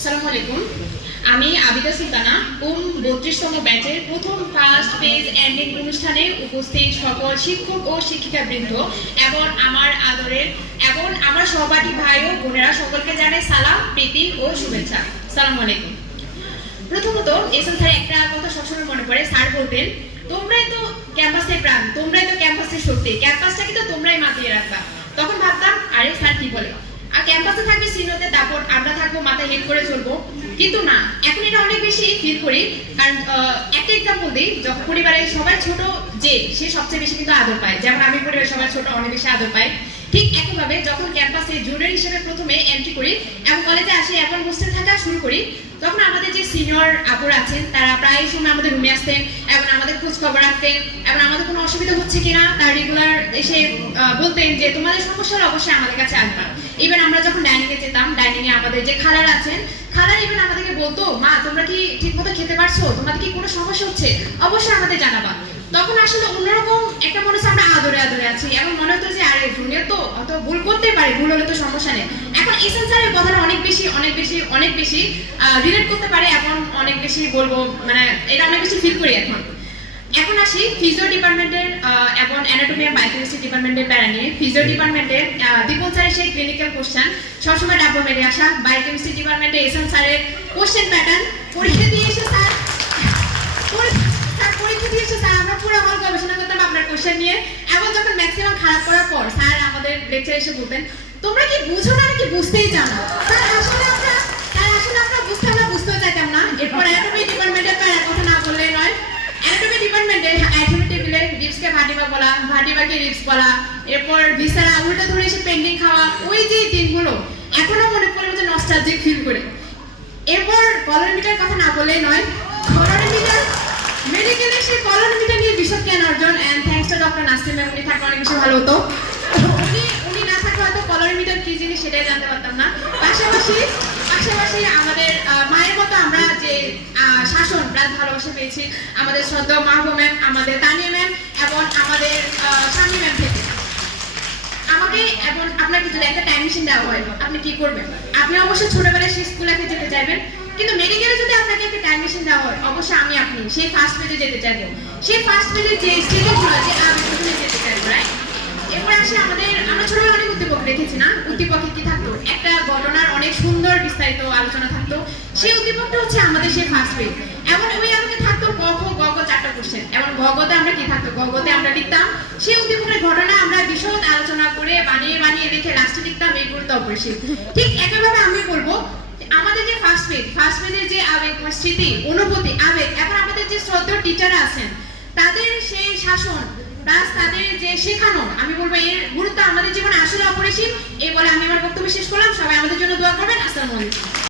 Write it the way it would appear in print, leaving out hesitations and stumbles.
আসসালামু আলাইকুম। আমি আবিদা সুলতানা, 32তম ব্যাচের প্রথম ফার্স্ট পেজ এন্ডিং অনুষ্ঠানে উপস্থিত সকল শিক্ষক ও শিক্ষিকাবৃন্দ এবং আমার আদরের এবং আমার সহপাঠী ভাই ও বোনেরা সকলকে জানাই সালাম, প্রীতি ও শুভেচ্ছা। আসসালামু আলাইকুম। প্রথমত এসএম স্যার একটা কথা সবসময় মনে পড়ে, স্যার বলতেন তোমরাই তো ক্যাম্পাসের প্রাণ, তোমরাই তো ক্যাম্পাসের শক্তি, ক্যাম্পাসটাকে তো তোমরাই মাতিয়ে রাখবা। তখন ভাবতাম আরে স্যার কি বলে, আর ক্যাম্পাসে থাকবে সিনিয়রদের দাপট, আমরা থাকবো মাথায় হেড করে চলবো। কিন্তু না, এখন এটা অনেক বেশি ফিল করি। কারণ একটা এক্সাম্পল দিই, যখন পরিবারের সবাই ছোট যে সে সবচেয়ে বেশি কিন্তু আদর পায়, যেমন আমি পরিবারের সবাই ছোট অনেক বেশি আদর পাই, ঠিক একইভাবে যখন ক্যাম্পাসে জুনিয়র হিসেবে প্রথমে এন্ট্রি করি এবং কলেজে আসি এবং হোস্টেল থাকা শুরু করি, তখন আমাদের যে সিনিয়র আপুরা আছেন তারা প্রায় সময় আমাদের রুমে আসতেন এবং আমাদের খোঁজ খবর রাখতেন এবং আমাদের কোনো অসুবিধা হচ্ছে কিনা তার রেগুলার এসে বলতেন যে তোমাদের সমস্যা হলে অবশ্যই আমাদের কাছে আসবা। ইভেন আমরা যখন ডাইনিং এ যেতাম, ডাইনিং এ আমাদের যে খালারা আছেন, খালারা ইভেন আমাদেরকে বলতো মা তোমরা কি ঠিকমতো খেতে পারছো, তোমাদের কি কোনো সমস্যা হচ্ছে, অবশ্যই আমাদের জানাবা। তখন আসলে অন্যরকম একটা মনে হচ্ছে আমরা আদরে আদরে আছি এবং মনে হতো যে আরে জুনিয়র তো অত ভুল করতেই পারে, ভুল হলে তো সমস্যা নেই। এখন এসএন স্যারের কথাটা অনেক বেশি রিলেট করতে পারে এবং অনেক বেশি বলবো, মানে এটা অনেক বেশি ফিল করি এখন আসি ফিজিও ডিপার্টমেন্টের এবং অ্যানাটমি এন্ড বায়োকেমিস্ট্রি ডিপার্টমেন্টের প্যারা নিয়ে। ফিজিও ডিপার্টমেন্টের দীপক স্যারের সেই ক্লিনিক্যাল কোশ্চেন সবসময় ডাব্বা মেরে আসা, বায়োকেমিস্ট্রি ডিপার্টমেন্টে এসএন স্যারের কোশ্চেন প্যাটার্ন পরীক্ষা দিয়ে এসে স্যার আমরা পুরো হল গবেষণা করতাম আপনার কোশ্চেন নিয়ে। এবং যখন ম্যাক্সিমাম খারাপ করার পর স্যার আমাদের লেকচারে এসে বলতেন তোমরা কি বুঝো না নাকি বুঝতেই জানো। স্যার আসলে আমরা বুঝতেও চাইতাম না। এরপর অ্যানাটমি ডিপার্টমেন্টের প্যারার কথা না বললেই নয়। অ্যানাটমি ডিপার্টমেন্টে অ্যাটমি টেবিলে রিপসকে ভাটিবা বলা, ভাটিবাকে রিপস বলা, এরপর ভিসারা উল্টো ধরে এসে পেন্ডিং খাওয়া, ওই যে দিনগুলো এখনো মনে পড়ে যে নস্টালজিক ফিল করে। এরপর কলোরিমিটার কথা না বললেই নয়। কলোরিমিটার মেডিকেলে সেই কলোরিমিটার নিয়ে বিশদ জ্ঞান অর্জন, and thanks to doctor Nasrin ma'am, উনি থাকলে অনেক বেশি ভালো হতো। উনি না থাকলে হয়তো কলোরিমিটার কি জিনিস সেটাই জানতে পারতাম না। পাশাপাশি আমাদের মায়ের মতো আমরা যে শাসন প্রাণ ভালোবাসা পেয়েছি আমাদের শ্রদ্ধেয় মাহবুব ম্যাম, আমাদের তানিয়া ম্যাম এবং আমাদের শামী ম্যাম থেকে। আমাকে এবং আপনাকে যদি একটা টাইম মেশিন দেওয়া হয় আপনি কি করবেন? আপনি অবশ্যই ছোটবেলায় সেই স্কুলে যেতে চাইবেন, কিন্তু মেডিকেলে যদি আপনাকে একটা টাইম মেশিন দেওয়া হয় অবশ্যই আপনি সেই ফার্স্ট পেজে যেতে চাইবো, সেই ফার্স্ট পেজে যে স্টেজগুলো আছে আমি ওখানে যেতে চাইবো, রাইট? এরপর আসে আমরা ছোটবেলায় অনেক উদ্দীপক রেখেছি না? উদ্দীপকে কি থাকতো? একটা ঘটনার অনেক সুন্দর বিস্তারিত আলোচনা থাকতো। সেই উদ্দীপকটা হচ্ছে আমাদের সেই ফার্স্ট পেজ। এমন ওই আমাকে থাকতো ক খ গ ঘ 4টা কোশ্চেন। এমন গগতে আমরা কি থাকতো? গগতে আমরা লিখতাম সেই উদ্দীপকের ঘটনা আমরা বিশদ আলোচনা করে বানিয়ে লিখে লাস্টে লিখতাম এই গুরুত্ব অপরিসীম। ঠিক একইভাবে আমি বলবো আমাদের যে ফার্স্ট পেজের যে আবেগ, স্মৃতি, অনুভূতি, আবেগ, এখন আমাদের যে শ্রদ্ধেয় টিচাররা আছেন তাদের সেই শাসন প্লাস তাদের যে শেখানো, আমি বলবো এর গুরুত্ব আমাদের জীবনে আসলে অপরিসীম। এই বলে আমি আমার বক্তব্য শেষ করলাম। সবাই আমাদের জন্য দোয়া করবেন। আসসালামু আলাইকুম।